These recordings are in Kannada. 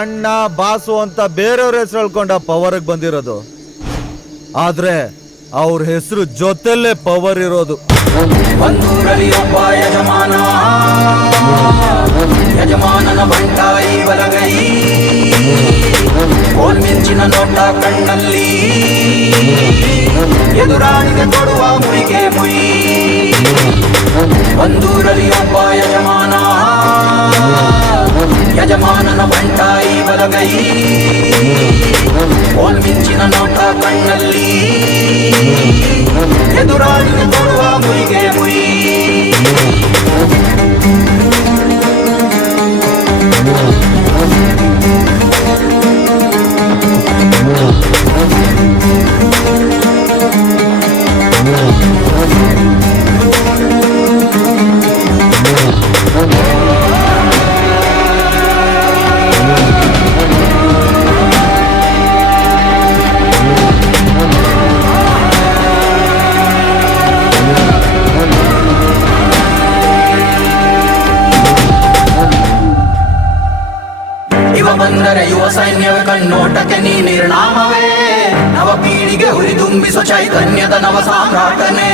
ಅಣ್ಣ, ಬಾಸು ಅಂತ ಬೇರೆಯವ್ರ ಹೆಸರು ಹೇಳ್ಕೊಂಡ ಆ ಪವರ್ಗೆ ಬಂದಿರೋದು. ಆದ್ರೆ ಅವ್ರ ಹೆಸರು ಜೊತೆಲ್ಲೇ ಪವರ್ ಇರೋದು. ಒಂದೂರಲ್ಲಿ ಒಬ್ಬ ಯಜಮಾನ. ಯಜಮಾನನ ಬಂಟಾಯಿ ಬಲಗೈ ಮಿಂಚಿನ ನೋಟ ಕಣ್ಣಲ್ಲಿ. ಎದುರಾಳಿಗೆ ಕೊಡುವ ಮುಯಿಗೆ ಮುಯಿ ಒಂದೂರಲ್ಲಿ ಒಬ್ಬ ಯಜಮಾನ. ಯಜಮಾನನ ಬಂಡಾಯಿ ಬಲಗೈ ಮಿಂಚಿನ ನೋಟ ಕಣ್ಣಲ್ಲಿ. ಬಂದರೆ ಯುವ ಸೈನ್ಯವೇ ಕಣ್ಣೋಟಕ್ಕೆ ನೀ ನಿರ್ನಾಮವೇ. ನವ ಪೀಳಿಗೆ ಹುರಿದುಂಬಿಸೋ ಚೈತನ್ಯದ ನವ ಸಾಮ್ರಾಟನೇ.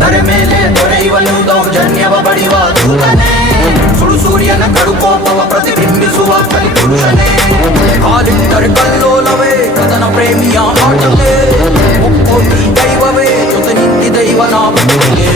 ದರೆ ಮೇಲೆ ದೊರೆಯುವನು ದೌರ್ಜನ್ಯವ ಬಡಿವ ದೂತನೇ ಸುಡು ಸೂರ್ಯನ ಕಡುಕೋಪವ ಪ್ರತಿಬಿಂಬಿಸುವ ಕಲಿಪುರುಷನೇ ಕಾಲಿಟ್ಟರೆ ಕಲ್ಲೋಲವೇ, ಕದನ ಪ್ರೇಮಿಯ ಆಟವೇ all the million.